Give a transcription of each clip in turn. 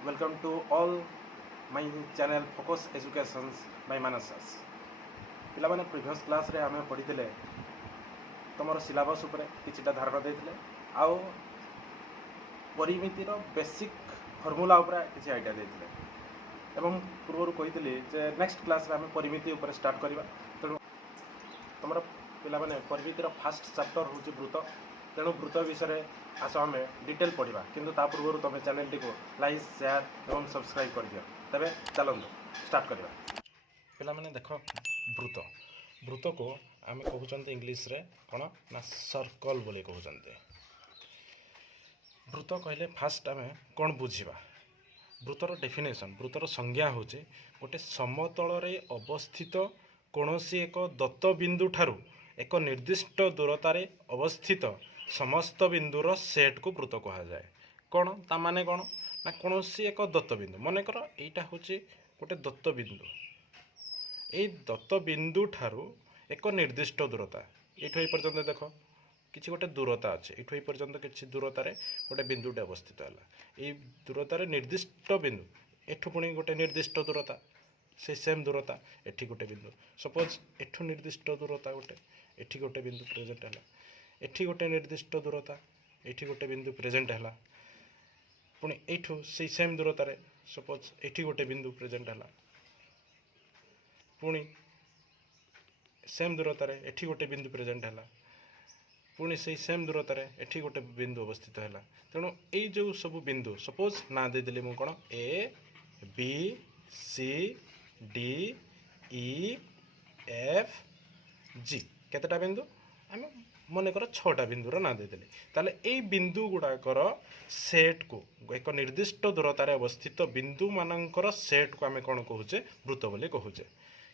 Welcome to all my channel Focus Educations by Manasas. पिलाने previous class रे आमे पढ़ीले तुम सिलेबस उपरे किछिटा धारणा देथिले आउ परिमितिर बेसिक फॉर्मूला उपरे किछि आइडिया देथिले एवं पूर्व कही जे नेक्स्ट क्लास रे आमे परिमिति उपरे स्टार्ट करबा तेणु तुम पिलाने परिमितिर फास्ट चैप्टर होछि वृत्त तेणु वृत्त विषय आस आम डिटेल पढ़ा किंतु ता पूर्व तुम चैनल टी लाइक शेयर एवं सब्सक्राइब कर दियो तबे चलନ୍ତୁ स्टार्ट करबा पिलाने देख वृत्त वृत्त को आम कहते इंग्लिश रे कौन ना सर्कल बोली कहते वृत्त कहले फास्ट आम कौन बुझा वृत्तर डेफिनेशन वृत्तर संज्ञा हूँ गोटे समतल रे अवस्थित कौनसी एक दत्त बिंदु ठारू एक निर्दिष्ट दूरतार अवस्थित समस्त बिंदुर सेट को वृत्त कह जाए कौन ता माने कौन ना कौन सी एक दत्त बिंदु मनकर यहाँ हूँ गोटे दत्त बिंदु ये दत्त बिंदु ठारू एक निर्दिष्ट दूरता ये पर्यंत देख किसी गोटे दूरता अच्छे ये पर्यंत किसी दूरतार गोटे बिंदुटे अवस्थित है ये दूरतार निर्दिष्ट बिंदु एठू पुणी गोटे निर्दिष्ट दूरता से सेम दूरता एठी गोटे बिंदु सपोज एठू निर्दिष्ट दूरता गोटे एठी गोटे बिंदु प्रेजेंट है एठी गोटे निर्दिष्ट दूरता एठी गोटे बिंदु प्रेजेंट है पुणी एठू से सेम दूरतार सपोज एठी गोटे बिंदु प्रेजेंट है पुणी सेम दूरतार एठी गोटे बिंदु प्रेजेंट है पुणी से सेम दूरतार एठी गोटे बिंदु अवस्थित है तेणु ये जो सब बिंदु सपोज ना देदेली मु कौन A B C D E F G केतेटा बिंदु आम मनकर 6टा बिंदुर ना देदेली ताले एई बिंदु गुड़ाकर सेट को एक निर्दिष्ट दूरतार अवस्थित बिंदु मानकर सेट को आम कौन कहूचे वृत्त बोली कहूचे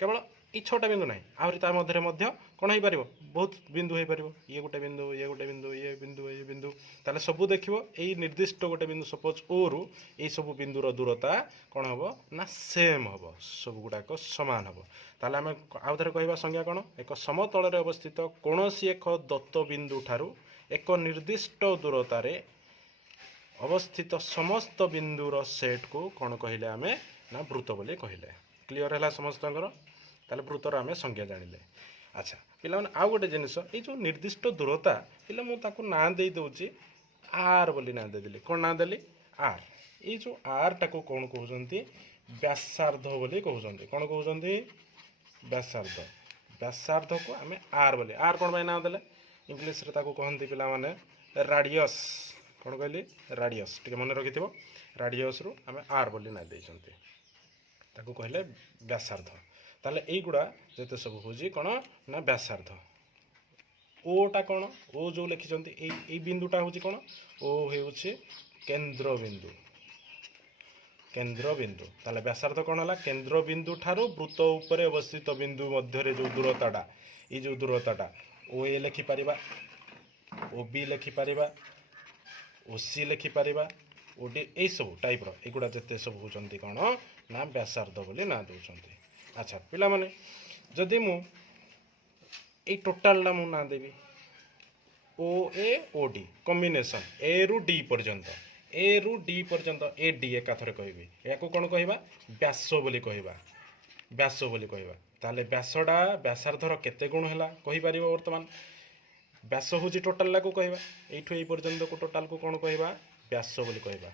केवल ये 6टा बिंदु ना आहरी ता मध्य मध्य कौन हो पार बहुत बिंदु हो पार ये गोटे बिंदु ये गोटे बिंदु ये बिंदु ये बिंदु ताले सबू देखियो यही निर्दिष्ट गोटे बिंदु सपोज ओ रु ये सब बिंदुर दूरता कौन हम ना सेम हम सब गुड़ाक सामान हम ताले आम आउ थे कहवा संज्ञा कौन एक समतल अवस्थित कौन एक दत्त बिंदु ठारू एक निर्दिष्ट दूरतार अवस्थित समस्त बिंदुर सेट को कौन कहले आम ना वृत्त बोली कहले क्लीयर है समस्तଙ୍କର ताले वृत्तर आम संज्ञा जानिले अच्छा पिला आउ गोटे जिनिस ये जो निर्दिष्ट दूरता पिला मुझे ना दे दूची आर बोली ना देदेली कौन ना देली आर ये जो आर टाको कौन कहते व्यासार्ध बोली कहते कौन कहते व्यासार्ध व्यासार्ध को आम आर बोली आर कौन ना देले इंग्लिश रे ताको कहते पिला माने राडियस कौन कहली राडियस टे मन रखि राडियस रु आम आर बोली ना देइछंती ताको कहले व्यासार्ध ताले एगुड़ा जिते सब हूँ कौन ना व्यासार्ध ओटा कौन ओ जो लिखिं ये बिंदुटा हूँ कौन ओ हूँ केंद्र बिंदु केंद्र बिंदु ताले व्यासार्ध कौन है केंद्र बिंदु ठारू वृत्त उपरे अवस्थित बिंदु मध्य जो दूरताटा ये जो दूरताटा ओ ए लिखिपर ओ बी लिखिपर ओ सी लिखिपर ओ डी यही सब टाइप्र एगुड़ा जिते सब होती कौन ना व्यासार्ध बोली ना दौरान अच्छा पिला माने जदि मु ए टोटालटा मु ना देवी ओ ए ओ डी कॉम्बिनेशन ए रु डी पर्यंत ए डी एकाथरे कहबी या को कोन कहबा व्यास बोली कहबा व्यास बोली कहबा ताले व्यासडा व्यासार्धर केते गुण हैला कहि परिबो वर्तमान व्यास होची टोटाल को कहबा एठु ए पर्यंत को टोटाल को कोन कहबा व्यास बोली कहबा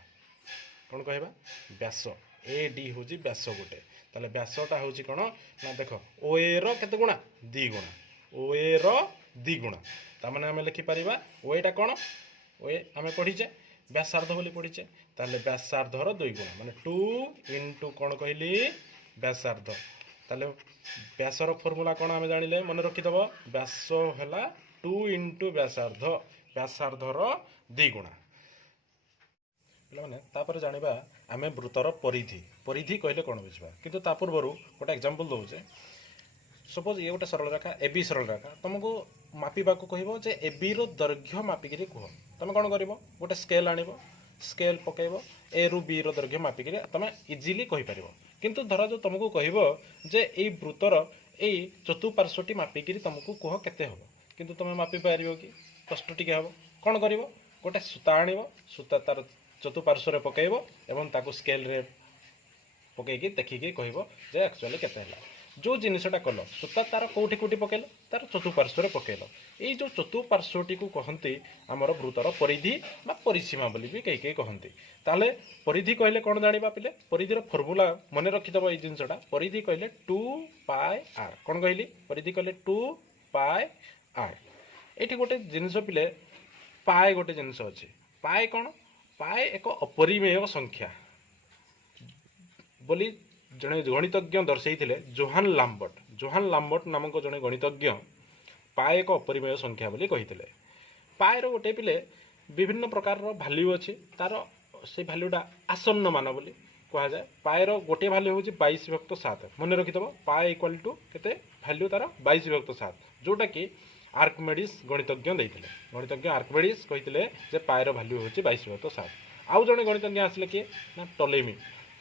कोन कहबा व्यास ए डी हूँ व्यास गोटे ताले व्यासटा हूँ कौन ना देख ओ ए रते गुणा 2 गुणा ओ ए र2 गुणा ताने आम लिखिपर ओ एटा कौन ओ ए आम पढ़ीचे व्यासार्ध बोली पढ़ीचे ताले व्यासार्धर 2 गुणा माने 2 इंटू कौन कहली व्यासार्ध ताले व्यासर फॉर्मूला कौन आम जानिले मन रखिदेव व्यास है 2 इंटू व्यासार्ध व्यासार्धर 2 गुणा मैंने तापर जानिबा आमे वृत्तर परिधि परिधि कहले कौन बुझा किंतु ता पूर्व गोटे एग्जांपल दौचे सपोज ये गोटे सरल रेखा ए बी सरल रेखा तुमको मापिबा को कहबो जे ए बी रो दैर्घ्य मापिकी कह तुम कौन कर गोटे स्केल आनिब स्केल पकेब ए रु बी रो दैर्घ्य मापिकी तुम इजिली कहीपर किंतु धर जो तुमको कहब जे ये वृत्तर ये चतुपार्श्वटी मापिकी तुमको कह केते हम किंतु तुम मापि पार कि कष्ट टिके हम कौन कर गोटे सूता आनिब सूता तार चतुपार्श्वर पकेब एवं ताको स्केल रे पकईकि देखिकी कहब जे एक्चुअली केते हैला जो जिनसटा कल सूता तार कौटी कौटी पकेल तार चतुपार्श्वर पकेल ये जो चतुपार्श्वटी को कहती आमर वृत्तर परिधि बा परिसीमा बोली भी कई कहती ताले परिधि कहले कौन जानिबा पिले परिधिर फर्मुला मन रखिदब ये जिनसटा परिधि कहले 2 पाई आर कौन कहली परिधि कहले 2 पाई आर ये गोटे जिनस पिले पाए गोटे जिनस अच्छे पाए कौन पाए एक अपरिमेय संख्या बोली जड़े गणितज्ञ दर्शाई जोहान लाम्बर्ट नामक जड़े गणितज्ञ पाए एक अपरिमेय संख्या बोली कही पाए गोटे पिले विभिन्न प्रकार भैल्यू अच्छी तार से भैल्यूटा आसन्न मान बोली कह जाए पाएर गोटे भैल्यू हूँ 22/7 मन रखिदब पाए इक्वाल टू केते भैल्यू तार 22/7 जोटा कि आर्किमिडीज गणितज्ञ देते गणितज्ञ आर्किमिडीज कही पाएर भैल्यू हूँ 22/7 आउ जड़े गणितज्ञ आसिले किए ना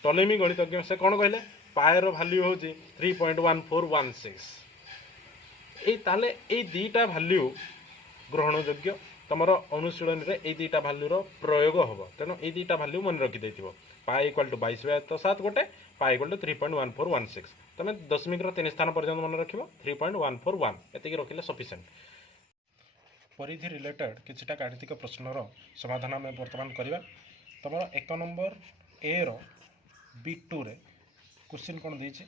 टलेमी गणितज्ञ से कौन कहले पाएर भैल्यू हूँ 3.1416 ये दीटा भैल्यू ग्रहण योग्य तुमर अनुशीलन में दीटा भैल्यूर प्रयोग हम तेणु ये दीटा भैल्यू मन रखी पाए इक्वाल टू 22/7 गोटे पाए इक्वाल टू 3.1416 तुम दशमिक 3 स्थान पर्यंत मन रख 3.141 ये रखिले सफिशिएंट परिधि रिलेटेड किछिटा गाणितिक प्रश्नर समाधान आम बर्तमान करवा तुम 1 नंबर ए रो B2 रे क्वेश्चन कौन देछि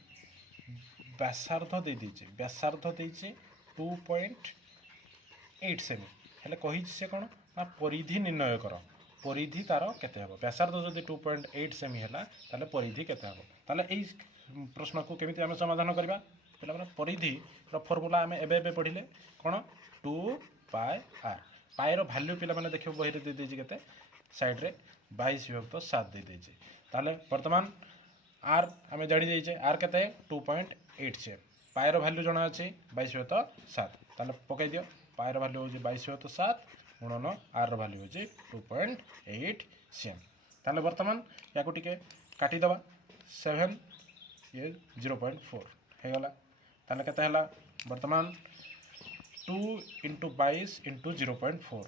व्यासार्ध दे देछि व्यासार्ध देछि 2.8 सेमी हेले कहि से कौन ना परिधि निर्णय कर परिधि तार केते हबो व्यासार्ध जदि 2.8 सेमी हैला ताले परिधि केते हबो ताले एई प्रश्न को केमिति हम समाधान करबा पहला माने परिधि रो फार्मूला हम एबे पढिले कोन 2 पाई आर पाई रो वैल्यू पिला माने देखियो बहि रे दे देछि केते साइड रे 22/7 दे देछि ताले वर्तमान आर आम जानी जाइए आर के 2.8 से पाएर भैल्यू जना अच्छे 22/7 ताले पकई दियो पाएर भैल्यू हूँ 22/7 गुणन आर भैल्यू हूँ 2.8 सीएम ताले वर्तमान या काटिदबा 7 ये 0.4 होगला ताले केते हला वर्तमान 2 × 22 × 0.4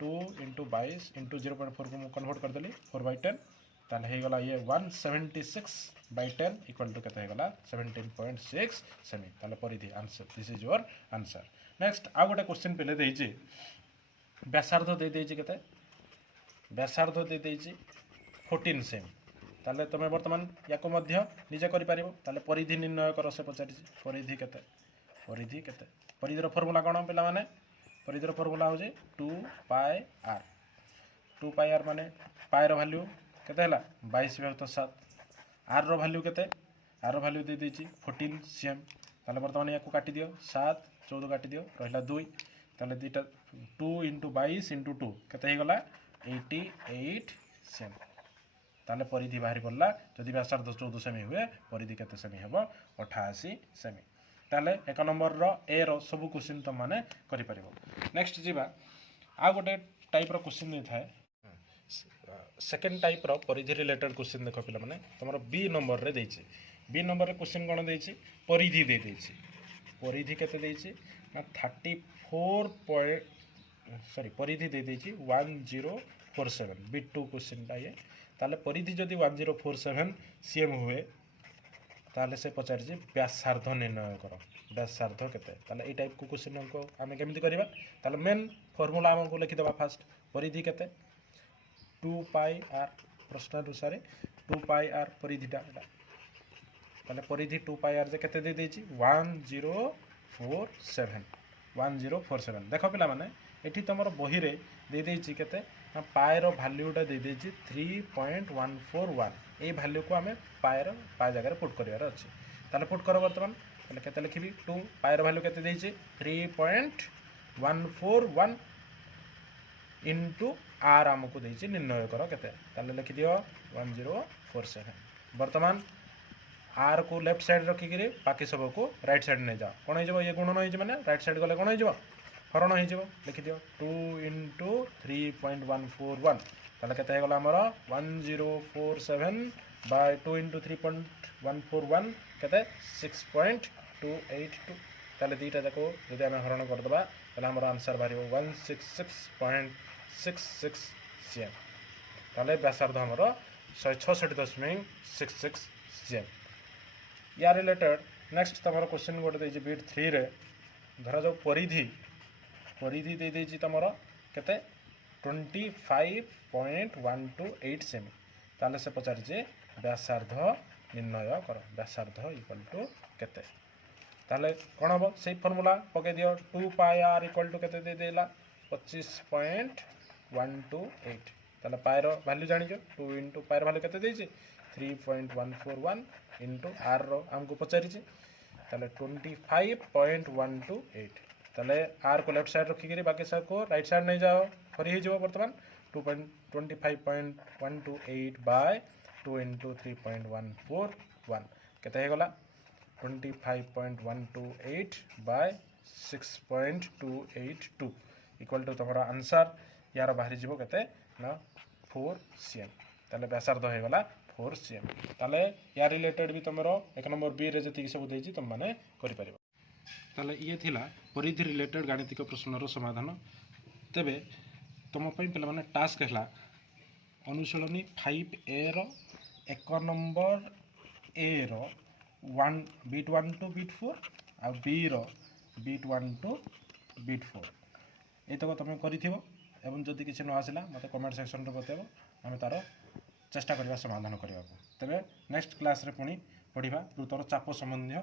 2 × 22 × 0.4 को कन्वर्ट करदेली 4/10 ताले हे गला ये 176/10 इक्वल टू केते गला 17.6 सेमी ताले परिधि answer this is your answer next आ गोटे क्वेश्चन पहले देइछि व्यासार्ध दे देइछि केते व्यासार्ध दे देइछि 14 सेमी ताले तमे वर्तमान याको मध्य निजे करि पारिबो ताले परिधि निर्णय कर से पचारि परिधि केते परिधिर फार्मूला कोन पिला माने परिधिर फार्मूला हो 2 पाई आर 2 पाई आर माने पाई रो वैल्यू केते हला 22/7 आर रो वैल्यू केते आर रो वैल्यू दे देछि 14 सीएम ताले वर्तमान याको काटि दियो 7 14 काटि दियो रहला 2 ताले दीटा 2 × 22 × 2 केते हे गला 88 सीएम ताले परिधि बाहरी पड़ला जदि व्यासार्ध 14 सेमी हुए परिधि केते सेमी हेबो 88 सेमी ताले 1 नंबर रो ए रो सब क्वेश्चन तो माने करि परिबो नेक्स्ट जीवा आ गोटे टाइप रो क्वेश्चन नै थाए सेकेंड टाइप रो परिधि रिलेटेड क्वेश्चन देखो पिला माने तमरो बी नंबर रे देछि बी नंबर रे क्वेश्चन कोन देछि परिधि दे देछि परिधि केते देछि ना 34 परिधि दे देछि 1047 B2 क्वेश्चन टा ये ताले परिधि जदि 1047 सीएम हुए ताले से पचारि व्यासार्ध निर्णय कर व्यासार्ध केते ताले ए टाइप को क्वेश्चन हमको आमे केमिति करबा ताले मेन फार्मूला हमको लिखि देबा फास्ट परिधि केते 2 पाई आर प्रश्न अनुसार 2 पाई आर परिधिटा ताले परिधि 2 पाई आर जे केते दे देछि 1047 देखो पिला माने एठी तमरो बही रे दे देछि केते पाई रो वैल्यूटा दे देछि 3.141 ए वैल्यू को हमें पाई जगह रे पुट करिवार अछि ताले पुट करो वर्तमान ताले केते लिखिबी 2 पाई रो वैल्यू केते देछि 3.141 इंटू आर आमको देछि निर्णय करो केते ताले लिखि दियो 1047 वर्तमान आर को लेफ्ट साइड रखी करी बाकी सब को राइट साइड नहीं जाओ कौन हो ये गुणन हो माने राइट साइड गले कौन हो हरण हो लिखि दियो 2 × 3.141 ताले केते गला हमर 1047 बाय 2 × 3.141 केते 6.282 ताले दीटा जाको यदि हम हरण कर दबा ताले हमर आंसर बारियो 166.66 सीएम ताले व्यासार्ध हमर 166.66 cm। या रिलेटेड नेक्स्ट तमर क्वेश्चन गोटे देछि बिट 3 रे धरा जो परिधि दे देछि तमर केते 25.128 सेमी ताले से पचार जे व्यासार्ध निर्णय कर व्यासार्ध इक्वल टू केते ताले कोन हो से फार्मूला पके दियो 2 पाई r इक्वल टू केते दे देला 25.128 ताले पाई रो वैल्यू जानि जो 2 * पाई रो वैल्यू केते देछि 3.141 * r रो हमको पचारि जे ताले 25.128 ताले r को लेफ्ट साइड रखी करी बाकी सब को राइट साइड नहीं जाओ फरी ही जो वर्तमान 25.128 बाय 2 * 3.141 केते हे गला 25.128 बाय 6.282 इक्वल टू तमरा आंसर यार बाहरी जीवो केते ना 4 cm ताले व्यासार्ध हे गला 4 cm ताले या रिलेटेड भी तमरो एक नंबर बी रे जति सब देछि तुम माने करि परिबो ताले ये थिला परिधि रिलेटेड गणितिक प्रश्नर समाधान तेबे तुम पे माने टास्क है अनुशीलनी 5A रो एक number A row 1 beat 1 to beat 4 आ B row beat 1 to beat 4 ये तक तुम करिथिबो एवं जदि किसी न आसिला मते कमेंट सेक्शन रे बतेबो आमे तारो चेष्टा करबा समाधान करबा तेबे नेक्स्ट क्लास रे पुनी पढिबा गुरुतर चाप संबंधी